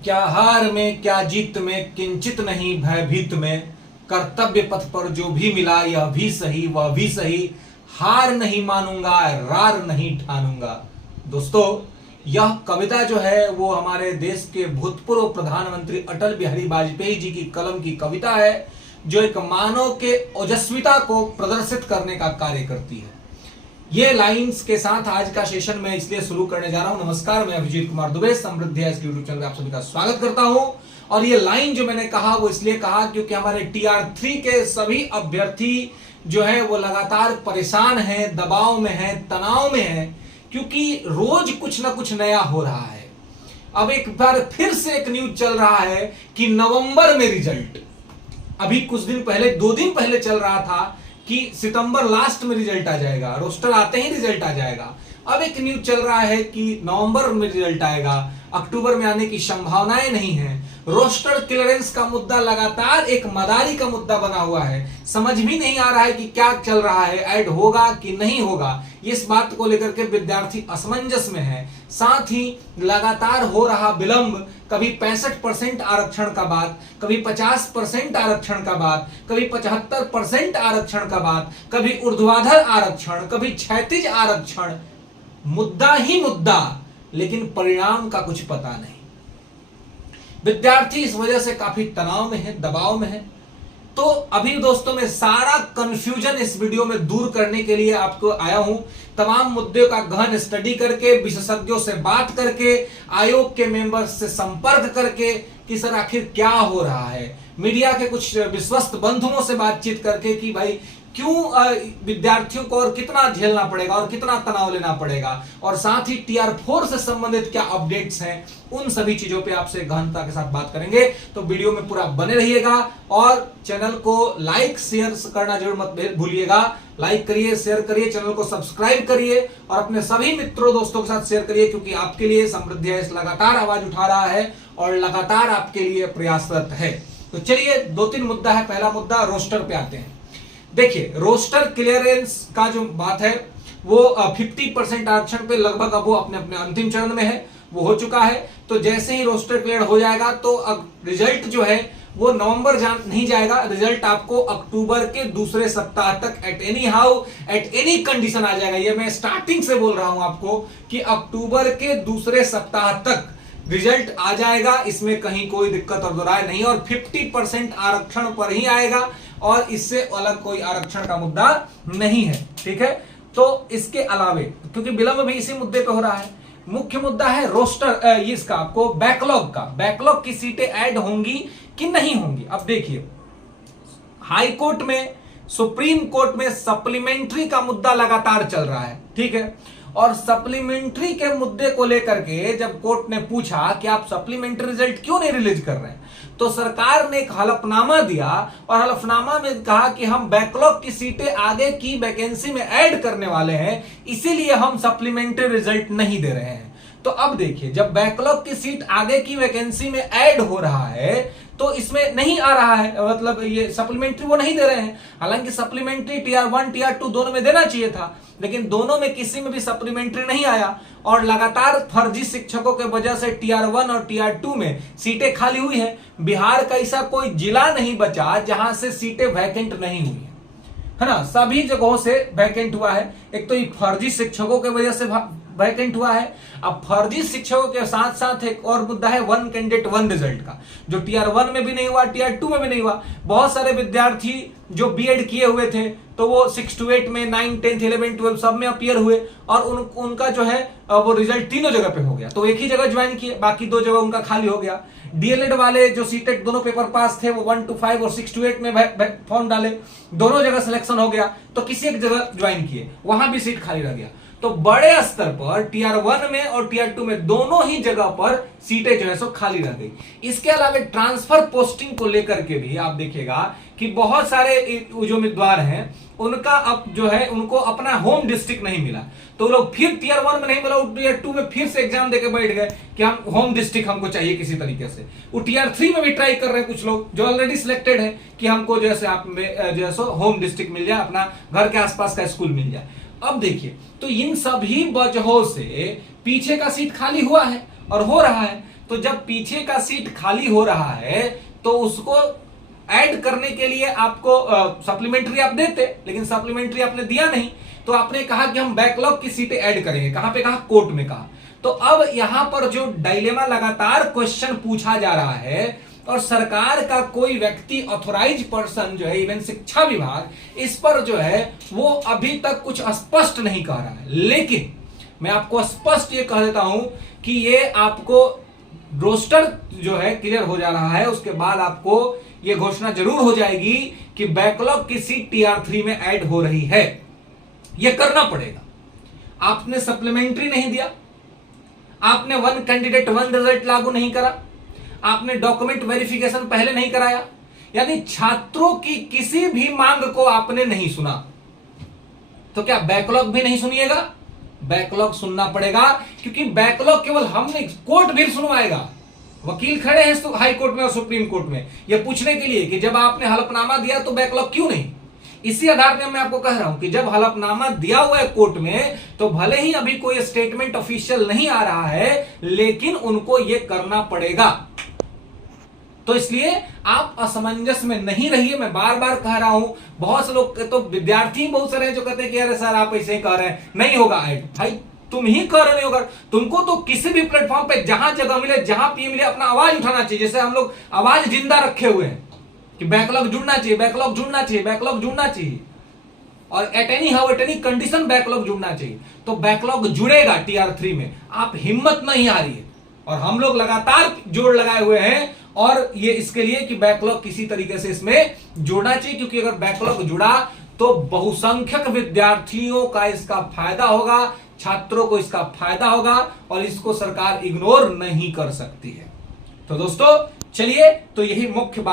क्या हार में क्या जीत में किंचित नहीं भयभीत में, कर्तव्य पथ पर जो भी मिला यह भी सही वह भी सही, हार नहीं मानूंगा रार नहीं ठानूंगा। दोस्तों, यह कविता जो है वो हमारे देश के भूतपूर्व प्रधानमंत्री अटल बिहारी वाजपेयी जी की कलम की कविता है, जो एक मानव के ओजस्विता को प्रदर्शित करने का कार्य करती है। ये लाइंस के साथ आज का सेशन मैं इसलिए शुरू करने जा रहा हूं। नमस्कार, मैं अभिजीत कुमार दुबे, समृद्धि यूट्यूब चैनल में आप सभी का स्वागत करता हूं। और ये लाइन जो मैंने कहा वो इसलिए कहा क्योंकि हमारे TR3 के सभी अभ्यर्थी जो है वो लगातार परेशान हैं, दबाव में हैं, तनाव में हैं, क्योंकि रोज कुछ ना कुछ नया हो रहा है। अब एक बार फिर से एक न्यूज चल रहा है कि नवंबर में रिजल्ट, अभी कुछ दिन पहले 2 दिन पहले चल रहा था कि सितंबर लास्ट में रिजल्ट आ जाएगा, रोस्टर आते ही रिजल्ट आ जाएगा। अब एक न्यूज चल रहा है कि नवंबर में रिजल्ट आएगा, अक्टूबर में आने की संभावनाएं नहीं है। रोस्टर क्लियरेंस का मुद्दा लगातार एक मदारी का मुद्दा बना हुआ है। समझ भी नहीं आ रहा है कि क्या चल रहा है, ऐड होगा कि नहीं होगा। इस बात को लेकर के विद्यार्थी असमंजस में है। साथ ही लगातार हो रहा विलंब, कभी 65% आरक्षण का बात, कभी 50% आरक्षण का बात, कभी 75% आरक्षण का बात, कभी ऊर्ध्वाधर आरक्षण, कभी क्षैतिज आरक्षण, मुद्दा ही मुद्दा, लेकिन परिणाम का कुछ पता नहीं। विद्यार्थी इस वजह से काफी तनाव में है, दबाव में है। तो अभी दोस्तों मैं सारा कंफ्यूजन इस वीडियो में दूर करने के लिए आपको आया हूं। तमाम मुद्दों का गहन स्टडी करके, विशेषज्ञों से बात करके, आयोग के मेंबर्स से संपर्क करके कि सर आखिर क्या हो रहा है, मीडिया के कुछ विश्वस्त बंधुओं से बातचीत करके कि भाई क्यों विद्यार्थियों को और कितना झेलना पड़ेगा और कितना तनाव लेना पड़ेगा, और साथ ही TR4 से संबंधित क्या अपडेट्स हैं, उन सभी चीजों पे आपसे गहनता के साथ बात करेंगे। तो वीडियो में पूरा बने रहिएगा और चैनल को लाइक शेयर करना जरूर मत भूलिएगा। लाइक करिए, शेयर करिए, चैनल को सब्सक्राइब करिए और अपने सभी मित्रों दोस्तों के साथ शेयर करिए, क्योंकि आपके लिए समृद्धि लगातार आवाज उठा रहा है और लगातार आपके लिए प्रयासरत है। तो चलिए 2-3 मुद्दा है। पहला मुद्दा रोस्टर पे आते हैं। देखिए, रोस्टर क्लियरेंस का जो बात है वो 50% आरक्षण पे लगभग अब वो अपने अपने अंतिम चरण में है, वो हो चुका है। तो जैसे ही रोस्टर क्लियर हो जाएगा तो अब रिजल्ट जो है वो नवंबर नहीं जाएगा, रिजल्ट आपको अक्टूबर के दूसरे सप्ताह तक एट एनी कंडीशन आ जाएगा। ये मैं स्टार्टिंग से बोल रहा हूं आपको कि अक्टूबर के दूसरे सप्ताह तक रिजल्ट आ जाएगा, इसमें कहीं कोई दिक्कत और दुराय नहीं। और 50% आरक्षण पर ही आएगा और इससे अलग कोई आरक्षण का मुद्दा नहीं है, ठीक है। तो इसके अलावे, क्योंकि विलंब भी इसी मुद्दे पे हो रहा है, मुख्य मुद्दा है रोस्टर इसका आपको बैकलॉग की सीटें ऐड होंगी कि नहीं होंगी। अब देखिए, हाई कोर्ट में, सुप्रीम कोर्ट में सप्लीमेंट्री का मुद्दा लगातार चल रहा है, ठीक है। और सप्लीमेंट्री के मुद्दे को लेकर के जब कोर्ट ने पूछा कि आप सप्लीमेंट्री रिजल्ट क्यों नहीं रिलीज कर रहे हैं, तो सरकार ने एक हलफनामा दिया और हलफनामा में कहा कि हम बैकलॉग की सीटें आगे की वैकेंसी में ऐड करने वाले हैं, इसीलिए हम सप्लीमेंट्री रिजल्ट नहीं दे रहे हैं। तो अब देखिए, जब बैकलॉग की सीट आगे की वैकेंसी में ऐड हो रहा है तो इसमें नहीं आ रहा है, मतलब ये सप्लीमेंट्री वो नहीं दे रहे हैं। हालांकि सप्लीमेंट्री TR1 TR2 दोनों में देना चाहिए था, लेकिन दोनों में किसी में भी सप्लीमेंट्री नहीं आया और लगातार फर्जी शिक्षकों के वजह से TR1 और TR2 में सीटें खाली हुई है। बिहार का ऐसा कोई जिला नहीं बचा जहां से सीटें वैकेंट नहीं हुई है ना, सभी जगहों से वैकेंट हुआ है। एक तो ये फर्जी शिक्षकों के वजह से वैकेंट हुआ है। अब फर्जी शिक्षकों के साथ साथ एक और मुद्दा है 1 कैंडिडेट 1 रिजल्ट का, जो TR1 में भी नहीं हुआ, TR2 में भी नहीं हुआ। बहुत सारे विद्यार्थी जो बीएड किए हुए थे तो वो 6 to 8 में 9, 10, 11, 12 सब में अपीयर हुए और उनका जो है वो रिजल्ट तीनों जगह पे हो गया। तो एक ही जगह ज्वाइन किए, बाकी 2 जगह उनका खाली हो गया। डीएलएड वाले जो सीटेट दोनों पेपर पास थे वो 1 to 5 और 6 to 8 में फॉर्म डाले, दोनों जगह सिलेक्शन हो गया, तो किसी एक जगह ज्वाइन किए, वहां भी सीट खाली रह गया। तो बड़े स्तर पर TR1 में और TR2 में दोनों ही जगह पर सीटें जो है सो खाली रह गई। इसके अलावा ट्रांसफर पोस्टिंग को लेकर के भी आप देखिएगा कि बहुत सारे जो उम्मीदवार हैं उनका अब जो है उनको अपना होम डिस्ट्रिक्ट नहीं मिला, तो लोग फिर TR1 में नहीं मिला, TR2 में फिर से एग्जाम देके बैठ गए कि हम होम डिस्ट्रिक्ट हमको चाहिए किसी तरीके से। वो TR3 में भी ट्राई कर रहे हैं कुछ लोग जो ऑलरेडी सिलेक्टेड है कि हमको जैसे आप जो है सो होम डिस्ट्रिक्ट मिल जाए, अपना घर के आसपास का स्कूल मिल जाए। अब देखिए, तो इन सभी वजहों से पीछे का सीट खाली हुआ है और हो रहा है। तो जब पीछे का सीट खाली हो रहा है तो उसको ऐड करने के लिए आपको सप्लीमेंट्री आप देते, लेकिन सप्लीमेंट्री आपने दिया नहीं, तो आपने कहा कि हम बैकलॉग की सीटें ऐड करेंगे। कहां पे कहा? कोर्ट में कहा। तो अब यहां पर जो डायलेमा लगातार क्वेश्चन पूछा जा रहा है और सरकार का कोई व्यक्ति ऑथोराइज पर्सन जो है, इवन शिक्षा विभाग, इस पर जो है वो अभी तक कुछ स्पष्ट नहीं कह रहा है। लेकिन मैं आपको स्पष्ट ये कह देता हूं कि ये आपको रोस्टर जो है क्लियर हो जा रहा है, उसके बाद आपको ये घोषणा जरूर हो जाएगी कि बैकलॉग की सीट TR3 में ऐड हो रही है। ये करना पड़ेगा। आपने सप्लीमेंट्री नहीं दिया, आपने वन कैंडिडेट वन रिजल्ट लागू नहीं करा, आपने डॉक्यूमेंट वेरिफिकेशन पहले नहीं कराया, यानी छात्रों की किसी भी मांग को आपने नहीं सुना, तो क्या बैकलॉग भी नहीं सुनिएगा? बैकलॉग सुनना पड़ेगा, क्योंकि बैकलॉग केवल हमने, कोर्ट भी सुनवाएगा। वकील खड़े हैं हाई कोर्ट में और सुप्रीम कोर्ट में यह पूछने के लिए कि जब आपने हलफनामा दिया तो बैकलॉग क्यों नहीं। इसी आधार पर मैं आपको कह रहा हूं कि जब हलफनामा दिया हुआ है कोर्ट में, तो भले ही अभी कोई स्टेटमेंट ऑफिशियल नहीं आ रहा है, लेकिन उनको यह करना पड़ेगा। तो इसलिए आप असमंजस में नहीं रहिए। मैं बार बार कह रहा हूं, बहुत से लोग, तो विद्यार्थी बहुत सारे हैं जो कहते हैं कि अरे सर आप ऐसे ही कह रहे हैं, नहीं होगा ऐड। भाई तुम ही कह रहे नहीं होगा, तुमको तो किसी भी प्लेटफॉर्म पे जहां जगह मिले, जहां पी मिले, अपना आवाज उठाना चाहिए। जैसे हम लोग आवाज जिंदा रखे हुए हैं कि बैकलॉग जुड़ना चाहिए, बैकलॉग जुड़ना चाहिए, बैकलॉग जुड़ना चाहिए, और एट एनी कंडीशन बैकलॉग जुड़ना चाहिए। तो बैकलॉग जुड़ेगा TR3 में, आप हिम्मत नहीं हारिए। और हम लोग लगातार जोड़ लगाए हुए हैं और ये इसके लिए कि बैकलॉग किसी तरीके से इसमें जुड़ना चाहिए, क्योंकि अगर बैकलॉग जुड़ा तो बहुसंख्यक विद्यार्थियों का इसका फायदा होगा, छात्रों को इसका फायदा होगा, और इसको सरकार इग्नोर नहीं कर सकती है। तो दोस्तों चलिए, तो यही मुख्य बात